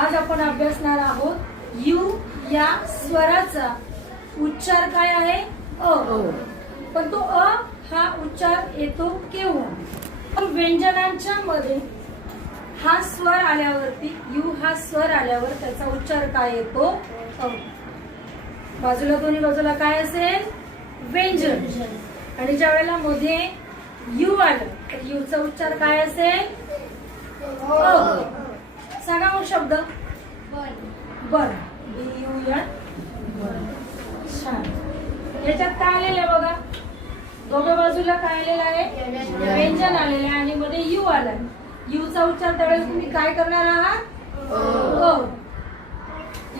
आज आपण अभ्यासणार आहोत यू या स्वराचा उच्चार काय आहे अ। पण तो अ हा उच्चार येतो केव्हा? व्यंजनांच्या मध्ये हा स्वर आल्यावरती यू हा स्वर आल्यावर त्याचा उच्चार काय येतो अ। बाजूला दोन्ही बाजूला काय असेल व्यंजन, आणि ज्या वेळेला मध्ये यू आलं तर यू चा उच्चार काय असेल अ। सांगा मग शब्द बर B-U-N छान। याच्यात काय आलेलं आहे बघा, दोघं बाजूला काय आलेलं आहे व्यंजन आलेलं आहे आणि मध्ये यू आलाय। यू चा उच्चार त्यावेळेस तुम्ही काय करणार आहात अ।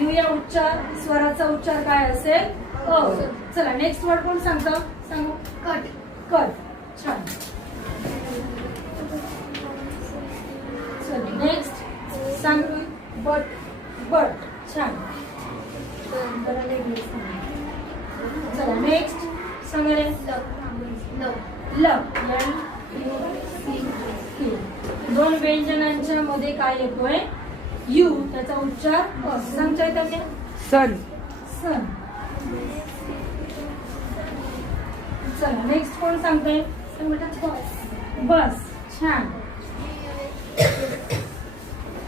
यू या उच्चार स्वराचा उच्चार काय असेल अ। चला नेक्स्ट वर्ड कोण सांगतं? सांगू कट। कट छान। चला नेक्स्ट सांग बट। बट छान। चला नेक्स्ट सांग रे लव। दोन व्यंजनांच्या मध्ये काय येतोय यू, त्याचा उच्चार अ। सांग चैतन्य सन। सन। चला नेक्स्ट कोण सांगतंय? सांग बेटा बस छान।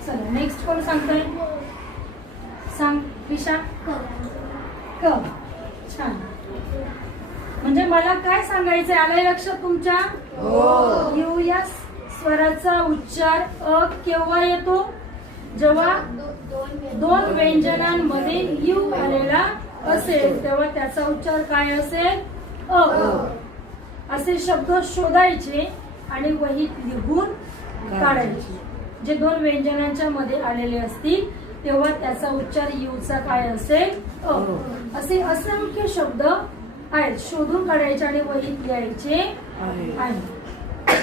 चला नेक्स्ट कोण सांगतंय? सांग विशा क। छान। म्हणजे मला काय सांगायचंय आलंय लक्षात तुमच्या? यू या स्वराचा उच्चार अ केव्हा येतो? जेव्हा दोन व्यंजनांमध्ये यू आलेला असेल तेव्हा त्याचा उच्चार काय असेल अ। असे शब्द शोधायचे आणि वहीत लिहून काढायचे। जे दोन व्यंजनांच्या मध्ये आलेले असतील तेव्हा त्याचा उच्चार यू चा काय असेल अ। असे असंख्य शब्द आहेत, शोधून काढायचे आणि वहीत लिहायचे आहेत।